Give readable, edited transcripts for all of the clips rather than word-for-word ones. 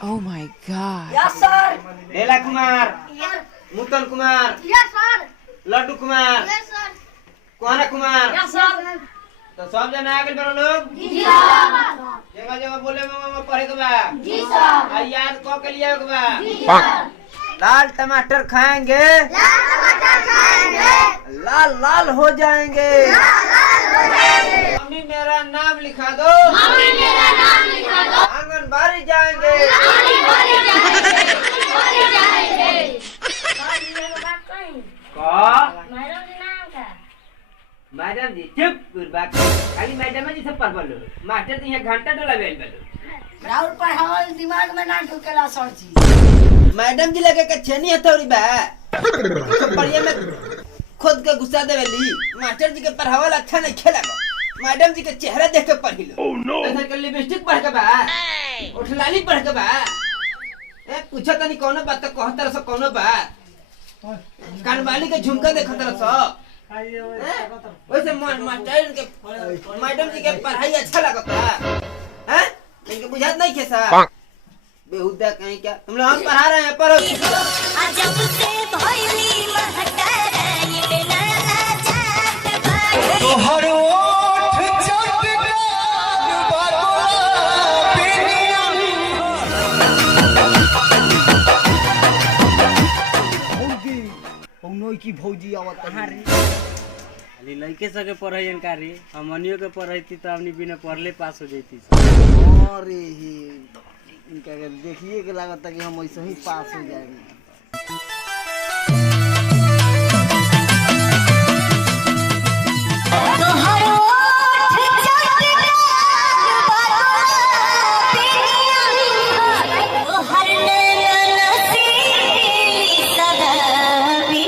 Oh my God. Yes sir. Lela Kumar, Mutan Kumar, yes sir. Laddu Kumar, yes sir. Kohna Kumar. Yes sir. तो सब जना आ गए बड़ो लोग। जी सर। जगह जगह बोले में पढ़े के बा। जी सर। आ याद क के लिए के बा। जी सर। लाल टमाटर खाएंगे, लाल टमाटर खाएंगे, लाल लाल हो जाएंगे। लाल लाल हो जाएंगे। मम्मी मेरा नाम लिखा दो, मम्मी मेरा नाम लिखा दो। आंगनबाड़ी जाएंगे। आंगनबाड़ी जाएंगे, आंगनबाड़ी जाएंगे। का मैडम जी नाम का? मैडम जी चुप बुरबाक, खाली मैडम जी सब पढ़ लो। मास्टर जी यहाँ घंटा डोला बेल बेलो। राउर पढ़ावल दिमाग में ना ढुकेला सर जी। मैडम जी लगे के छेनी हथौड़ी बा। पढ़िए में खुद के गुस्सा देवेली। मास्टर जी के पढ़ावल अच्छा नहीं खेला। मैडम जी के चेहरा देख के पढ़ी लो। oh, no. ऐसा के लिपस्टिक पढ़ के बा, ओठलाली पढ़ के बा। ए पूछा तनी कोनो बात तो कहत रह सो कोनो बात। कानवाली के झुमका देखत रह सो। वैसे मास्टर के मैडम जी के पढ़ाई अच्छा लगता है। इनके बुझात नहीं के सा बेहुदा कहीं क्या तुम लोग हम पढ़ा रहे हैं पढ़ो। अजब से भइली महटर ये नाला जात बाटे तोहर ओठ चटकार बाबा पिनिया भौजी औनोई की भौजी आवत है अली लड़के सके पढ़ाई कारी हमनियो के पढ़ाई तो हमनी बिना पढ़ले पास हो जाती। अरे हे इनका अगर देखिए के लागत है कि हम ऐसे ही पास हो जाएंगे। तोहर ओठ चटकार बाबा पिनिया तोहर नैना नसीली सदाबी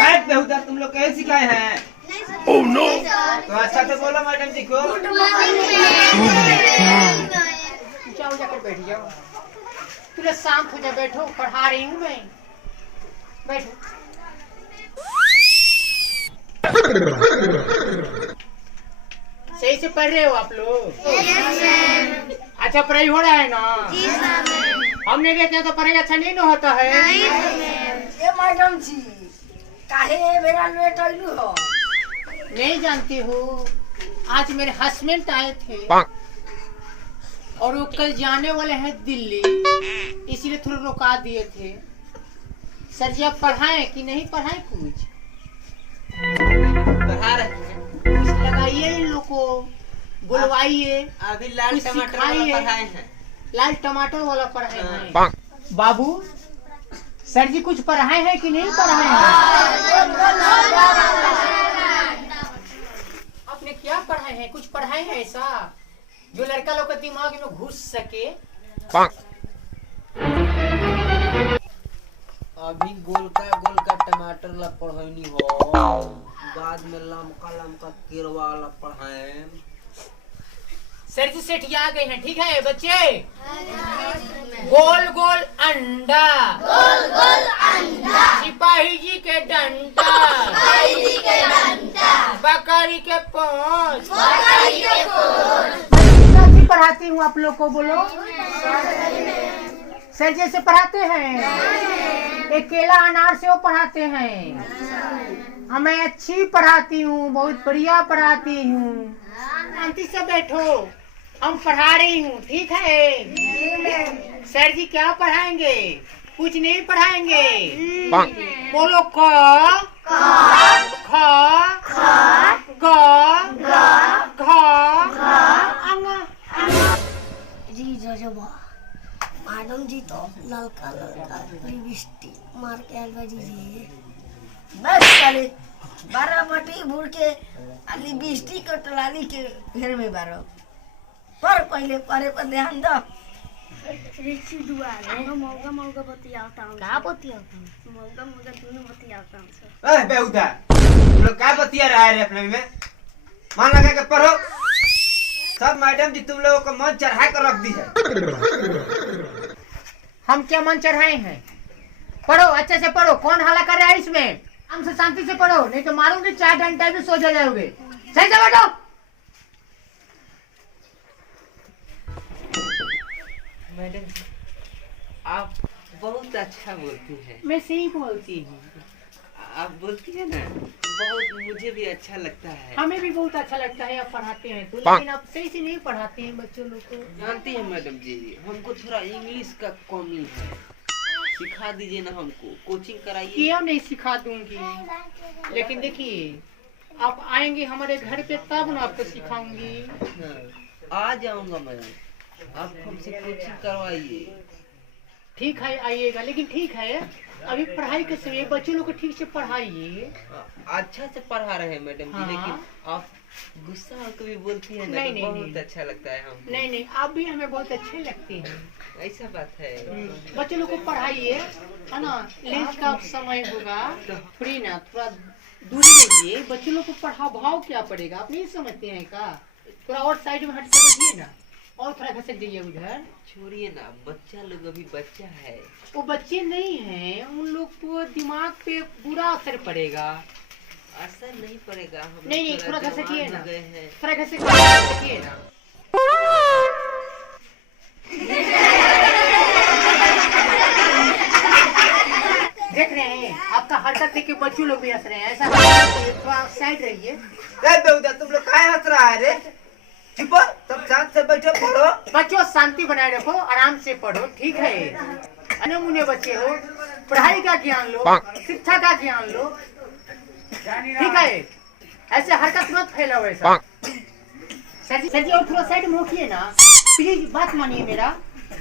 बैठ बेहुदा तुम लोग कैसे सिखाए हैं? ओह नो तो अच्छा से बोलो मैडम जी को। जाओ जाकर बैठ जाओ। तुझे शांत हो जा, बैठो पढ़ा रही हूँ मैं। बैठो। सही से पढ़ रहे हो आप लोग? अच्छा पढ़ाई हो रहा है ना? हमने देखते हैं तो पढ़ाई अच्छा नहीं ना होता है। ये मैडम जी काहे मेरा लेट आइलू हो? नहीं जानती हो, आज मेरे हस्बैंड आए थे और वो कल जाने वाले हैं दिल्ली, इसलिए थोड़ा रुका दिए थे। सर जी आप पढ़ाएं कि नहीं पढ़ाएं? कुछ पढ़ा रहे हैं। कुछ लगाइए इन लोग को, बुलवाइए। अभी लाल कुछ टमाटर वाला सिखाइए। पढ़ाए हैं। लाल टमाटर वाला पढ़ाए हैं। बाबू सर जी कुछ पढ़ाए हैं कि नहीं पढ़ाए हैं? आपने क्या पढ़ाए हैं? कुछ पढ़ाए हैं ऐसा जो लड़का लोग के दिमाग में घुस सके? अभी गोलका टमाटर ला पढ़ैनी हो, बाद में लमका लमका केरवा ला पढ़ाए। सर जी सेठ आ गए हैं, ठीक है बच्चे? गोल गोल अंडा, गोल गोल अंडा, सिपाही जी के डंडा, सिपाही जी के डंडा, बकरी के पोंछ। बकरी के पोंछ। कैसे पढ़ाती हूँ आप लोग को बोलो? सर जी से पढ़ाते हैं? एक केला अनार से वो पढ़ाते हैं? हमें अच्छी पढ़ाती हूँ, बहुत बढ़िया पढ़ाती हूँ। शांति से बैठो, हम पढ़ा रही हूँ, ठीक है? सर जी क्या पढ़ाएंगे? कुछ नहीं पढ़ाएंगे। बोलो क ख ग घ जी जजबा मैडम जी तो ललका ललका लिपस्टिक मार के आइल बा जी। बस चले 12 बटी भूर के लिपस्टिक और टलाली के घेर में बारो पर पहले परे पर ध्यान दो। रिक्सी दुआरे मौका मौका बतियाता हूँ। का बतियाता हूँ? मौका मौका दोनों बतियाता हूँ सर। ए बेहुदा तुम लोग क्या बतिया रहा है रे अपने में? मान लगा के पढ़ो। सब मैडम जी तुम लोगों को मन चढ़ा कर रख दी है। हम क्या मन चढ़ाए हैं? पढ़ो, अच्छे से पढ़ो। कौन हल्ला कर रहा है इसमें? हम से शांति से पढ़ो, नहीं तो मारूंगी 4 घंटे भी सो जाओगे। सही से बैठो। मैडम जी, आप बहुत अच्छा बोलती हैं। मैं सही बोलती हूँ। आप बोलती है ना, बहुत मुझे भी अच्छा लगता है। हमें भी बहुत अच्छा लगता है आप पढ़ाते हैं तो, लेकिन आप सही से नहीं पढ़ाते हैं बच्चों लोग को। जानती हैं मैडम जी, हमको थोड़ा इंग्लिश का कमी है, सिखा दीजिए ना हमको, कोचिंग कराइए। क्यों नहीं सिखा दूंगी, लेकिन देखिए आप आएंगे हमारे घर पे तब ना आपको सिखाऊंगी। हाँ, आ जाऊंगा मैडम, आप हमसे कोचिंग करवाइए। ठीक है आइएगा, लेकिन ठीक है अभी पढ़ाई के समय बच्चों लोग को ठीक से पढ़ाइए। अच्छा से पढ़ा रहे हैं मैडम जी, हाँ। लेकिन आप गुस्सा होकर भी बोलती हैं ना, नहीं, तो नहीं, बहुत नहीं। अच्छा लगता है हमको। नहीं नहीं, आप भी हमें बहुत अच्छे लगते हैं। ऐसा बात है। बच्चों लोग को पढ़ाइए, है ना। लंच का समय होगा, फ्री ना थोड़ा दूरी रहिए। बच्चों लोग को पढ़ा भाव क्या पड़ेगा, आप नहीं समझते हैं का? थोड़ा और साइड में हट समझिए ना, और थोड़ा घसक जाइए उधर। छोड़िए ना, बच्चा लोग अभी बच्चा है। वो बच्चे नहीं हैं, उन लोग को दिमाग पे बुरा असर पड़ेगा। असर नहीं पड़ेगा, हम नहीं, थोड़ा जवान घसकिए हो ना। गए हैं। थोड़ा घसकिए ना। देख रहे हैं आपका हरकत देख के बच्चों लोग भी हंस रहे हैं। ऐसा थोड़ा साइड रहिए। बेहुदा तुम लोग काहे हंस रहा है रे? चुप, सब शांत से बैठो, पढ़ो। बच्चों शांति बनाए रखो, आराम से पढ़ो, ठीक है। अनमुने बच्चे हो, पढ़ाई का ज्ञान लो, शिक्षा का ज्ञान लो, ठीक है। ऐसे हरकत मत फैलाओ ऐसा। सर जी और थोड़ा साइड में होखिए ना प्लीज, बात मानिए मेरा।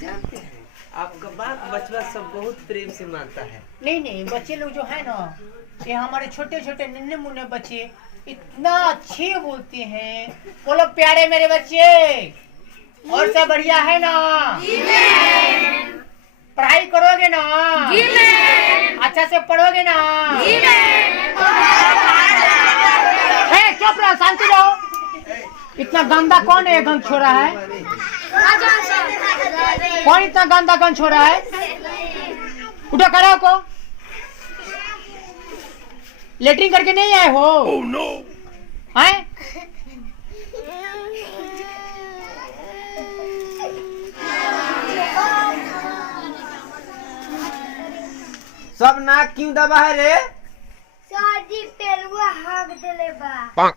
जानते हैं आपका बात बचवा सब बहुत प्रेम से मानता है। नहीं नहीं, बच्चे लोग जो है ना, ये हमारे छोटे छोटे नन्हे मुन्ने बच्चे इतना अच्छे बोलते हैं। बोलो प्यारे मेरे बच्चे, और सब बढ़िया है ना? पढ़ाई करोगे ना? अच्छा से पढ़ोगे ना? चुप रहो, शांति रहो। इतना गंदा कौन है गंद छोड़ा है? कौन इतना गंदा गंद छोड़ा है? उठो, करो को। लेटरिन करके नहीं आए हो? हैं? सब नाक क्यों दबा है रे? शादी पेलुआ हक देले बा।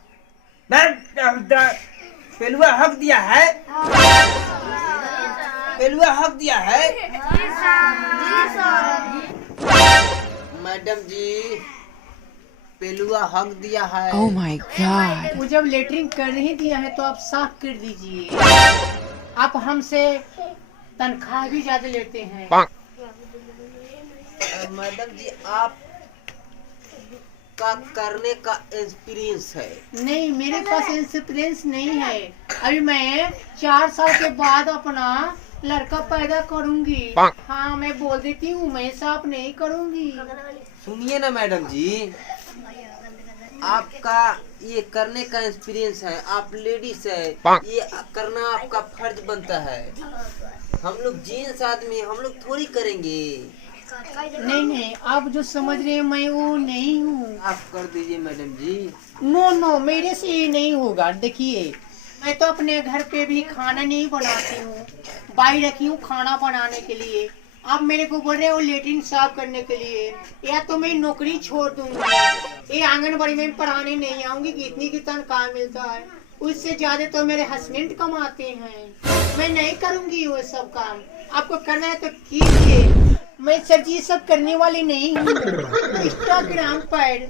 पेलुआ हक दिया है? पेलुआ हक दिया है? मैडम जी, पेलुआ हक दिया है। वो जब लेटरिन कर ही दिया है तो आप साफ कर दीजिए। आप हमसे तनख्वाह भी ज्यादा लेते हैं। मैडम जी, आप का करने का एक्सपीरियंस है? नहीं, मेरे पास एक्सपीरियंस नहीं है। अभी मैं 4 साल के बाद अपना लड़का पैदा करूंगी। हाँ, मैं बोल देती हूँ, मैं साफ नहीं करूंगी। सुनिए ना मैडम जी, आपका ये करने का एक्सपीरियंस है, आप लेडीज है, ये करना आपका फर्ज बनता है। हम लोग जेंट्स आदमी, हम लोग थोड़ी करेंगे। नहीं नहीं, आप जो समझ रहे हैं मैं वो नहीं हूँ। आप कर दीजिए मैडम जी। नो नो, मेरे से ये नहीं होगा। देखिए, मैं तो अपने घर पे भी खाना नहीं बनाती हूँ, बाई रखी हूँ खाना बनाने के लिए। आप मेरे को बोल रहे हो लेटरिन साफ करने के लिए, या तो मैं नौकरी छोड़ दूंगी। ये आंगनबाड़ी में पढ़ाने नहीं आऊंगी कि इतनी की तनख्वाह मिलता है, उससे ज्यादा तो मेरे हस्बैंड कमाते हैं। मैं नहीं करूंगी वो सब काम। आपको करना है तो कीजिए। मैं सर जी सब करने वाली नहीं हूँ। इंस्टाग्राम पर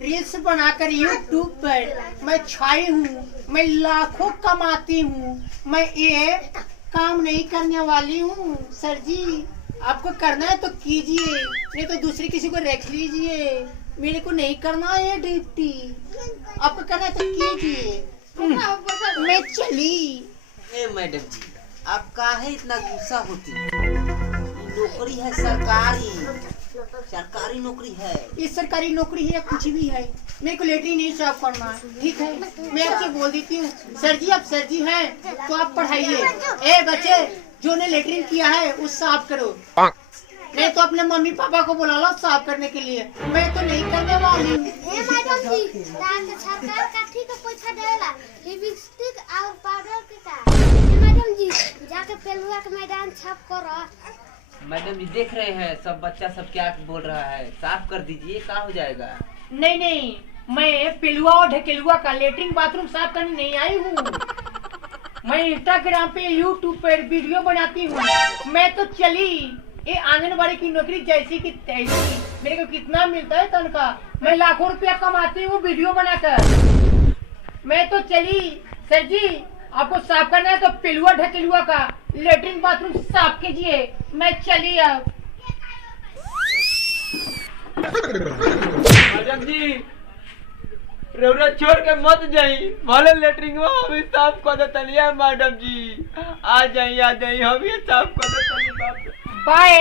रील्स बनाकर यूट्यूब पर मैं छाई हूँ, मैं लाखों कमाती हूँ। मैं ये काम नहीं करने वाली हूँ सर जी। आपको करना है तो कीजिए, नहीं तो दूसरी किसी को रख लीजिए। मेरे को नहीं करना है ड्यूटी। आपको करना है तो कीजिए। मैं चली। ए मैडम जी, आप काहे इतना गुस्सा होती है? नौकरी है सरकारी, सरकारी नौकरी है। ये सरकारी नौकरी है या कुछ भी है, मेरे को लेटरिन नहीं साफ करना है, ठीक है। मैं आपसे बोल देती हूँ, सर जी आप सर जी हैं तो आप पढ़ाइए। ए बच्चे, जो ने लेटरिन किया है उस साफ करो। नहीं तो अपने मम्मी पापा को बुला लो साफ करने के लिए, मैं तो नहीं करने वाली हूँ। ए मैडम जी, दांत छापकर काठी का पैसा देला, लिपस्टिक और पाउडर के का। ए मैडम जी, जाके पेलुआ के मैदान साफ करो। मैडम जी देख रहे हैं सब बच्चा सब क्या बोल रहा है, साफ कर दीजिए, क्या हो जाएगा। नहीं नहीं, मैं पिलुआ और ढकेलुआ का लेटरिन बाथरूम साफ करने नहीं आई हूँ। मैं इंस्टाग्राम पे यूट्यूब पर वीडियो बनाती हूँ। मैं तो चली ये आंगनबाड़ी की नौकरी जैसी की तैसी, मेरे को कितना मिलता है तनख्वाह, मैं लाखों रुपया कमाती हूँ वीडियो बनाकर। मैं तो चली सर जी, आपको साफ करना है तो पिलुआ ढकेलुआ का लेटरिन बाथरूम साफ कीजिए, मैं चली अब। मैडम जी रौरा छोड़ के मत जाई, भले लेटरिंग में हम साफ कर देतलिए मैडम जी, आ जाई हम ये साफ कर देतली। बाय।